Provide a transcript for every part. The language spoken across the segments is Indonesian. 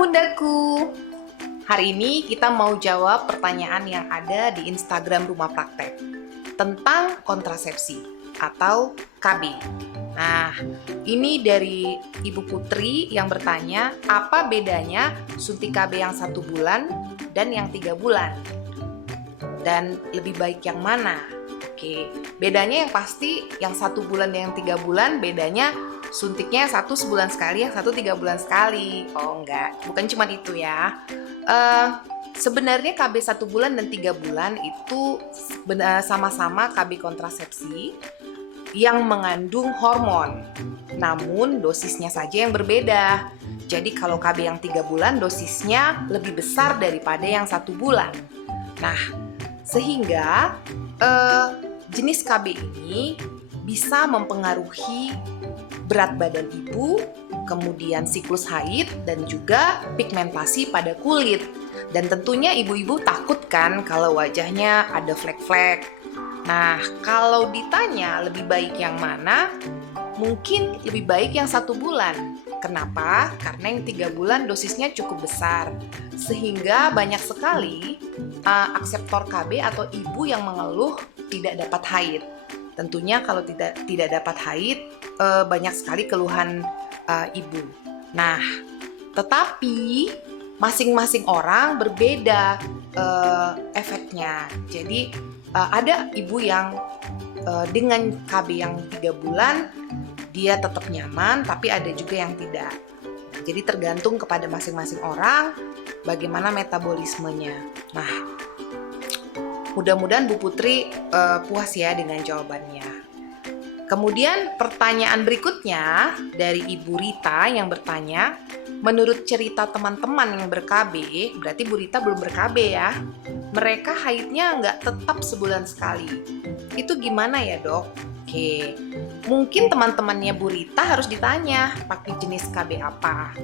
Bundaku, hari ini kita mau jawab pertanyaan yang ada di Instagram Rumah Praktek tentang kontrasepsi atau KB. Nah, ini dari Ibu Putri yang bertanya, apa bedanya suntik KB yang 1 bulan dan yang 3 bulan? Dan lebih baik yang mana? Oke, bedanya yang pasti yang 1 bulan dan yang 3 bulan bedanya suntiknya 1 sebulan sekali, yang 1 3 bulan sekali. Oh enggak, bukan cuma itu ya. Sebenarnya KB 1 bulan dan 3 bulan itu sama-sama KB kontrasepsi yang mengandung hormon. Namun dosisnya saja yang berbeda. Jadi kalau KB yang 3 bulan dosisnya lebih besar daripada yang 1 bulan. Nah, sehingga jenis KB ini bisa mempengaruhi berat badan ibu, kemudian siklus haid, dan juga pigmentasi pada kulit. Dan tentunya ibu-ibu takut kan kalau wajahnya ada flek-flek. Nah, kalau ditanya lebih baik yang mana, mungkin lebih baik yang 1 bulan. Kenapa? Karena yang 3 bulan dosisnya cukup besar. Sehingga banyak sekali akseptor KB atau ibu yang mengeluh tidak dapat haid. Tentunya kalau tidak dapat haid, banyak sekali keluhan ibu. Nah, tetapi masing-masing orang berbeda efeknya. Jadi ada ibu yang dengan KB yang 3 bulan dia tetap nyaman, tapi ada juga yang tidak. Jadi tergantung kepada masing-masing orang bagaimana metabolismenya. Nah, mudah-mudahan Bu Putri puas ya dengan jawabannya. Kemudian pertanyaan berikutnya dari Ibu Rita yang bertanya, menurut cerita teman-teman yang ber-KB, berarti Bu Rita belum ber-KB ya, mereka haidnya nggak tetap sebulan sekali. Itu gimana ya dok? Oke, mungkin teman-temannya Bu Rita harus ditanya pakai jenis KB apa.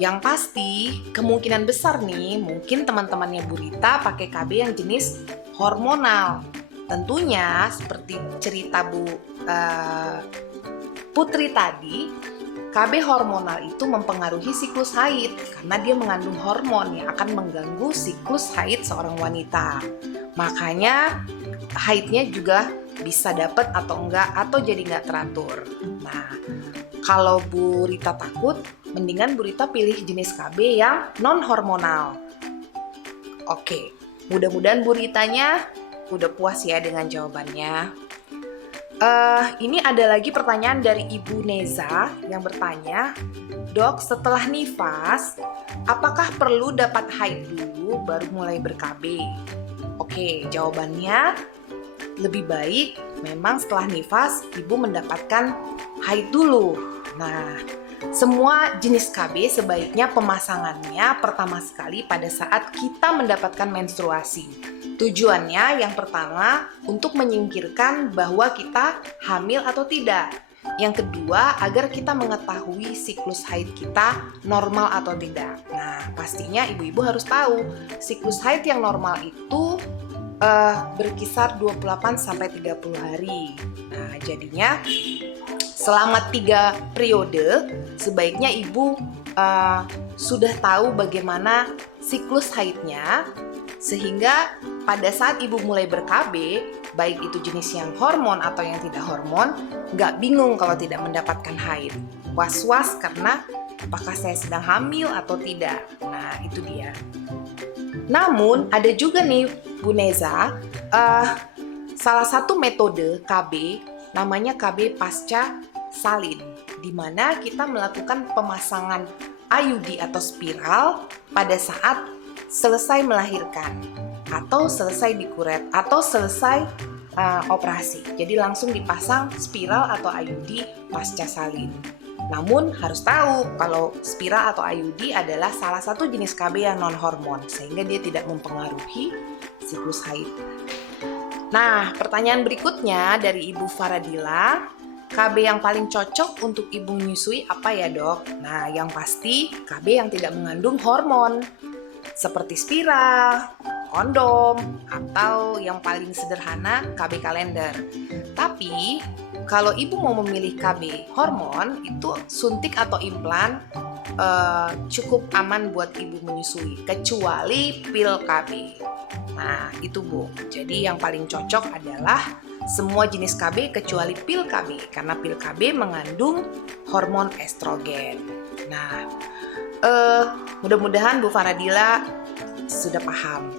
Yang pasti kemungkinan besar nih mungkin teman-temannya Bu Rita pakai KB yang jenis hormonal. Tentunya seperti cerita Bu Putri tadi, KB hormonal itu mempengaruhi siklus haid karena dia mengandung hormon yang akan mengganggu siklus haid seorang wanita. Makanya haidnya juga bisa dapat atau enggak, atau jadi enggak teratur. Nah, kalau Bu Rita takut, mendingan Bu Rita pilih jenis KB yang non-hormonal. Oke, mudah-mudahan Bu Ritanya udah puas ya dengan jawabannya. Ini ada lagi pertanyaan dari Ibu Neza yang bertanya, dok, setelah nifas, apakah perlu dapat haid dulu baru mulai ber-KB? Oke, jawabannya lebih baik memang setelah nifas ibu mendapatkan haid dulu. Nah, semua jenis KB sebaiknya pemasangannya pertama sekali pada saat kita mendapatkan menstruasi. Tujuannya yang pertama untuk menyingkirkan bahwa kita hamil atau tidak. Yang kedua agar kita mengetahui siklus haid kita normal atau tidak. Nah, pastinya ibu-ibu harus tahu siklus haid yang normal itu berkisar 28 sampai 30 hari. Nah, jadinya selama 3 periode sebaiknya ibu sudah tahu bagaimana siklus haidnya, sehingga pada saat ibu mulai ber-KB, baik itu jenis yang hormon atau yang tidak hormon, nggak bingung kalau tidak mendapatkan haid. Was-was karena apakah saya sedang hamil atau tidak. Nah, itu dia. Namun ada juga nih Bu Neza, salah satu metode KB namanya KB pasca salin, di mana kita melakukan pemasangan IUD atau spiral pada saat selesai melahirkan atau selesai dikuret atau selesai operasi. Jadi langsung dipasang spiral atau IUD pasca salin. Namun harus tahu kalau spiral atau IUD adalah salah satu jenis KB yang non-hormon, sehingga dia tidak mempengaruhi siklus haid. Nah, pertanyaan berikutnya dari Ibu Faradila, KB yang paling cocok untuk ibu menyusui apa ya dok? Nah, yang pasti KB yang tidak mengandung hormon, seperti spiral, kondom, atau yang paling sederhana KB kalender. Tapi kalau ibu mau memilih KB hormon, itu suntik atau implan cukup aman buat ibu menyusui, kecuali pil KB. Nah, itu Bu. Jadi yang paling cocok adalah semua jenis KB kecuali pil KB, karena pil KB mengandung hormon estrogen. Nah, mudah-mudahan Bu Faradila sudah paham.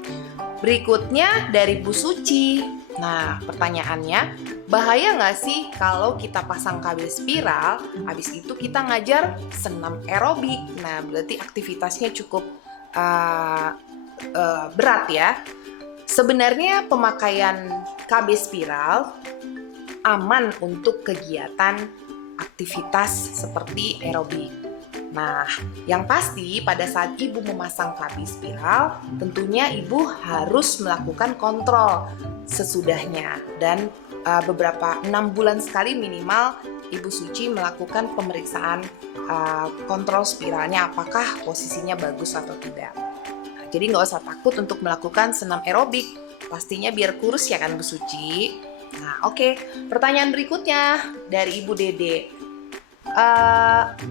Berikutnya dari Bu Suci. Nah, pertanyaannya, bahaya nggak sih kalau kita pasang KB spiral, habis itu kita ngajar senam aerobik? Nah, berarti aktivitasnya cukup berat ya. Sebenarnya pemakaian KB spiral aman untuk kegiatan aktivitas seperti aerobik. Nah, yang pasti pada saat ibu memasang KB spiral, tentunya ibu harus melakukan kontrol sesudahnya, dan beberapa 6 bulan sekali minimal Ibu Suci melakukan pemeriksaan kontrol spiralnya, apakah posisinya bagus atau tidak. Nah, jadi nggak usah takut untuk melakukan senam aerobik, pastinya biar kurus ya kan Bu Suci. Nah, oke. Pertanyaan berikutnya dari Ibu Dede.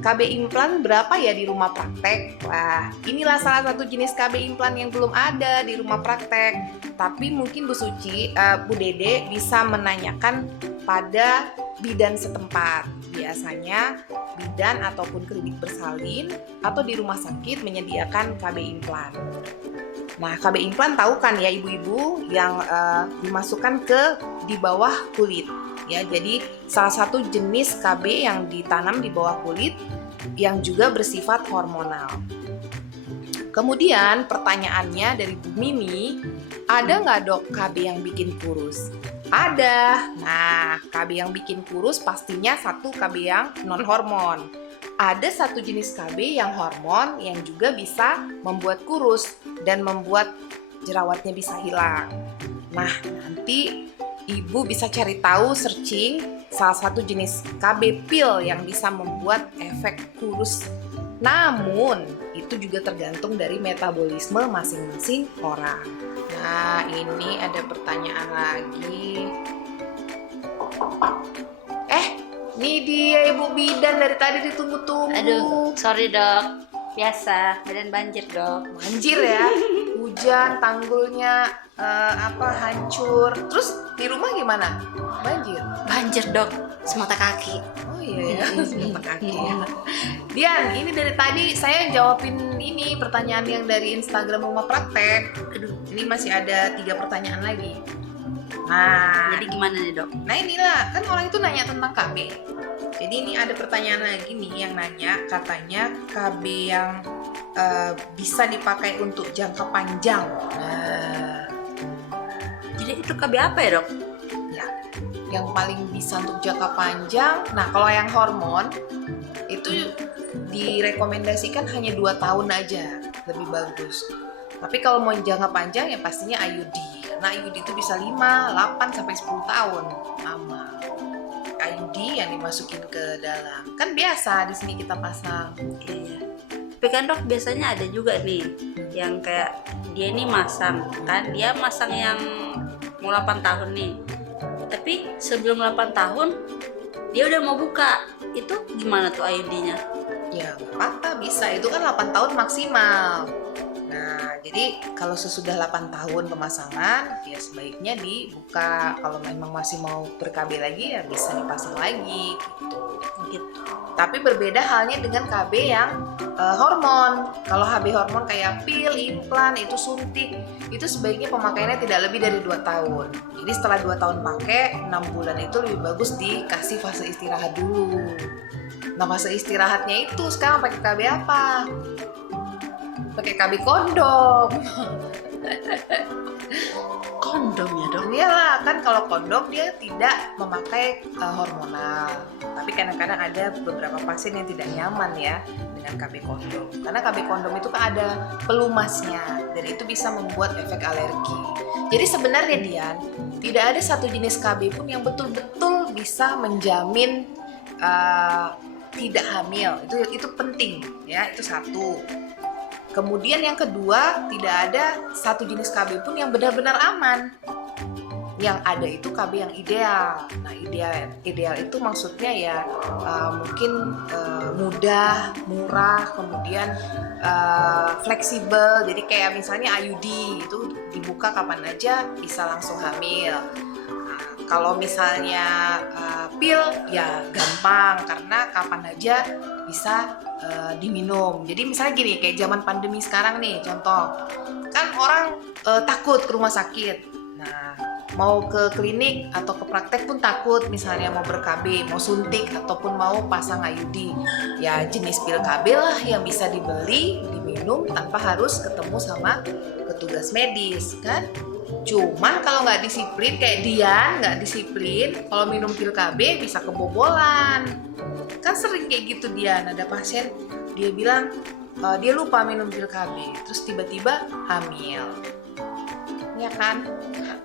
KB implan berapa ya di rumah praktek? Wah, inilah salah satu jenis KB implan yang belum ada di rumah praktek. Tapi mungkin Bu Suci, Bu Dede bisa menanyakan pada bidan setempat. Biasanya bidan ataupun klinik bersalin atau di rumah sakit menyediakan KB implan. Nah, KB implan tahu kan ya ibu-ibu yang dimasukkan di bawah kulit. Ya, jadi salah satu jenis KB yang ditanam di bawah kulit yang juga bersifat hormonal. Kemudian pertanyaannya dari Bu Mimi, ada nggak dok KB yang bikin kurus? Ada. Nah, KB yang bikin kurus pastinya satu KB yang non hormon. Ada satu jenis KB yang hormon yang juga bisa membuat kurus dan membuat jerawatnya bisa hilang. Nah, nanti ibu bisa cari tahu, searching salah satu jenis KB pil yang bisa membuat efek kurus. Namun, itu juga tergantung dari metabolisme masing-masing orang. Nah, ini ada pertanyaan lagi. Ini dia Ibu Bidan, dari tadi ditunggu-tunggu. Aduh, sorry dok. Biasa, badan banjir dok. Banjir ya, hujan, tanggulnya hancur. Terus di rumah gimana? Banjir? Banjir dok, semata kaki. Oh iya ya, semata kaki ya. Dian, ini dari tadi saya jawabin ini pertanyaan yang dari Instagram Rumah Praktek. Aduh, ini masih ada 3 pertanyaan lagi. Nah, Jadi gimana nih dok? nah inilah, kan orang itu nanya tentang KB. Jadi ini ada pertanyaan lagi nih yang nanya, katanya KB yang bisa dipakai untuk jangka panjang. Nah, Jadi itu KB apa ya dok? ya, yang paling bisa untuk jangka panjang. Nah, kalau yang hormon itu direkomendasikan hanya 2 tahun aja, lebih bagus. Tapi kalau mau jangka panjang ya pastinya IUD. Karena IUD itu bisa 5, 8 sampai 10 tahun lama. IUD yang dimasukin ke dalam. Kan biasa di sini kita pasang. Iya. Tapi kan dok biasanya ada juga nih yang kayak dia ini masang kan, dia masang yang mau 8 tahun nih. Tapi sebelum 8 tahun dia udah mau buka. Itu gimana tuh IUD-nya? Ya, nggak apa-apa, bisa. Itu kan 8 tahun maksimal. Nah, jadi kalau sesudah 8 tahun pemasangan, ya sebaiknya dibuka. Kalau memang masih mau ber-KB lagi, ya bisa dipasang lagi gitu. Tapi berbeda halnya dengan KB yang hormon. Kalau HB hormon kayak pil, implan, itu suntik, itu sebaiknya pemakaiannya tidak lebih dari 2 tahun. Jadi setelah 2 tahun pakai, 6 bulan itu lebih bagus dikasih fase istirahat dulu. Nah, fase istirahatnya itu sekarang pakai KB apa? Pakai KB kondom. Kondom ya dok? Iyalah, kan kalau kondom dia tidak memakai hormonal. Tapi kadang-kadang ada beberapa pasien yang tidak nyaman ya dengan KB kondom. Karena KB kondom itu kan ada pelumasnya dan itu bisa membuat efek alergi. Jadi sebenarnya Dian, tidak ada satu jenis KB pun yang betul-betul bisa menjamin tidak hamil. Itu penting ya, itu satu. Kemudian yang kedua, tidak ada satu jenis KB pun yang benar-benar aman. yang ada itu KB yang ideal. Nah, ideal itu maksudnya ya mungkin mudah, murah, kemudian fleksibel. Jadi kayak misalnya IUD itu dibuka kapan aja bisa langsung hamil. Nah, kalau misalnya pil ya gampang karena kapan aja bisa diminum. Jadi misalnya gini, kayak zaman pandemi sekarang nih, contoh kan orang takut ke rumah sakit. Nah, mau ke klinik atau ke praktek pun takut, misalnya mau ber-KB, mau suntik ataupun mau pasang IUD. Ya jenis pil KB lah yang bisa dibeli, diminum tanpa harus ketemu sama petugas medis kan. Cuman kalau nggak disiplin kayak dia nggak disiplin, kalau minum pil KB bisa kebobolan. Kan sering kayak gitu Dian, ada pasien dia bilang dia lupa minum pil KB, terus tiba-tiba hamil. Ya kan?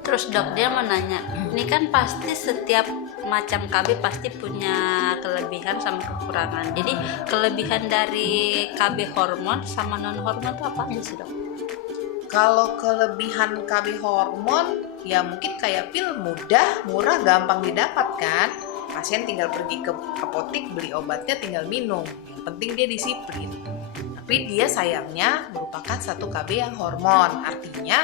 Terus dok, dia mau nanya, ini kan pasti setiap macam KB pasti punya kelebihan sama kekurangan. Jadi kelebihan dari KB hormon sama non hormon itu apa aja sih dok? Kalau kelebihan KB hormon ya mungkin kayak pil mudah, murah, gampang didapatkan. Pasien tinggal pergi ke apotek beli obatnya tinggal minum. Yang penting dia disiplin. Tapi dia sayangnya merupakan satu KB yang hormon, artinya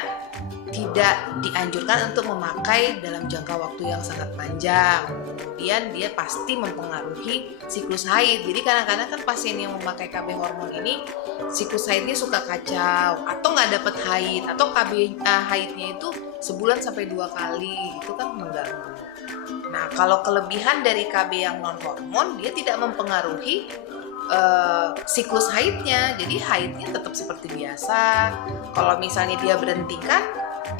tidak dianjurkan untuk memakai dalam jangka waktu yang sangat panjang. Kemudian dia pasti mempengaruhi siklus haid. Jadi kadang-kadang kan pasien yang memakai KB hormon ini siklus haidnya suka kacau atau nggak dapat haid atau KB haidnya itu sebulan sampai 2 kali, itu kan mengganggu. Nah, kalau kelebihan dari KB yang non hormon, dia tidak mempengaruhi siklus haidnya, jadi haidnya tetap seperti biasa. Kalau misalnya dia berhentikan,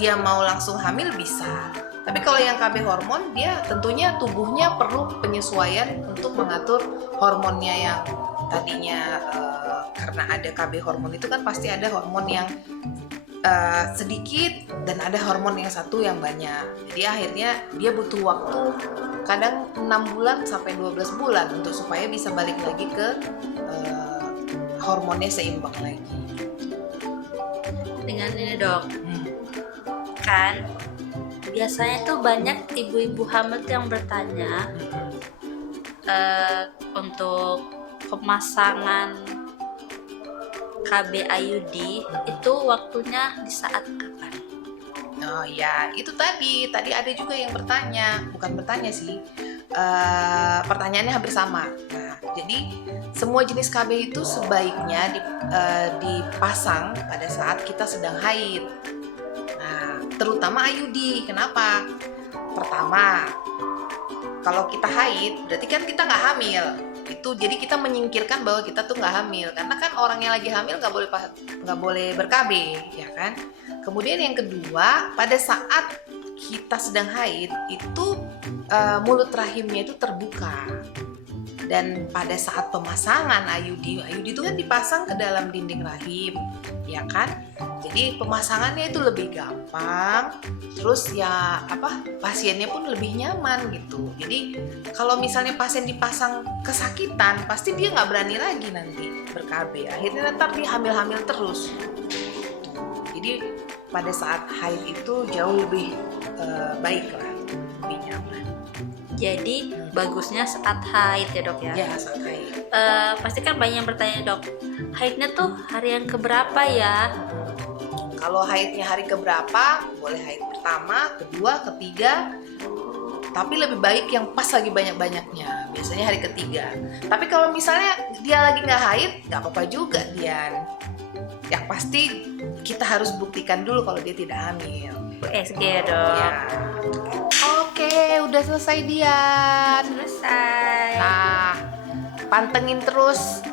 dia mau langsung hamil bisa. Tapi kalau yang KB hormon, dia tentunya tubuhnya perlu penyesuaian untuk mengatur hormonnya yang tadinya karena ada KB hormon itu kan pasti ada hormon yang sedikit dan ada hormon yang satu yang banyak. Jadi akhirnya dia butuh waktu kadang 6 bulan sampai 12 bulan untuk supaya bisa balik lagi ke hormonnya seimbang lagi. Dengan ini dok, kan biasanya tuh banyak ibu-ibu hamil tuh yang bertanya untuk pemasangan KB IUD itu waktunya di saat kapan? Oh ya, itu tadi ada juga yang bertanya, bukan bertanya sih, pertanyaannya hampir sama. Nah, jadi semua jenis KB itu sebaiknya dipasang pada saat kita sedang haid. Nah, terutama IUD. Kenapa? Pertama, kalau kita haid, berarti kan kita nggak hamil. Itu jadi kita menyingkirkan bahwa kita tuh nggak hamil, karena kan orang yang lagi hamil nggak boleh ber-KB, ya kan. Kemudian yang kedua, pada saat kita sedang haid itu mulut rahimnya itu terbuka, dan pada saat pemasangan IUD itu kan dipasang ke dalam dinding rahim, ya kan. Jadi pemasangannya itu lebih gampang, terus ya pasiennya pun lebih nyaman gitu. Jadi kalau misalnya pasien dipasang kesakitan, pasti dia nggak berani lagi nanti ber-KB. Akhirnya nanti dia hamil-hamil terus. Jadi pada saat haid itu jauh lebih baik lah, lebih nyaman. Jadi bagusnya saat haid ya dok ya? Ya, saat haid. Pasti kan banyak yang bertanya dok, haidnya tuh hari yang keberapa ya? Kalau haidnya hari keberapa, boleh haid pertama, kedua, ketiga. Tapi lebih baik yang pas lagi banyak-banyaknya, biasanya hari ketiga. Tapi kalau misalnya dia lagi nggak haid, nggak apa-apa juga Dian. Yang pasti kita harus buktikan dulu kalau dia tidak hamil. USG ya dok? Ya. Oke, udah selesai Dian. Selesai. Nah, pantengin terus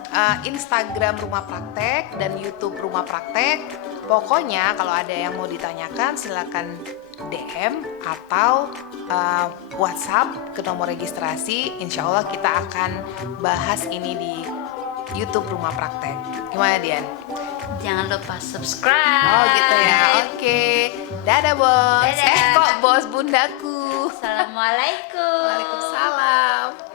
Instagram Rumah Praktek dan YouTube Rumah Praktek. Pokoknya kalau ada yang mau ditanyakan silakan DM atau WhatsApp ke nomor registrasi. Insya Allah kita akan bahas ini di YouTube Rumah Praktek. Gimana Dian? Jangan lupa subscribe. Oh gitu ya. Oke. Dadah bos. Dadah. Kok bos bundaku. Assalamualaikum. Waalaikumsalam.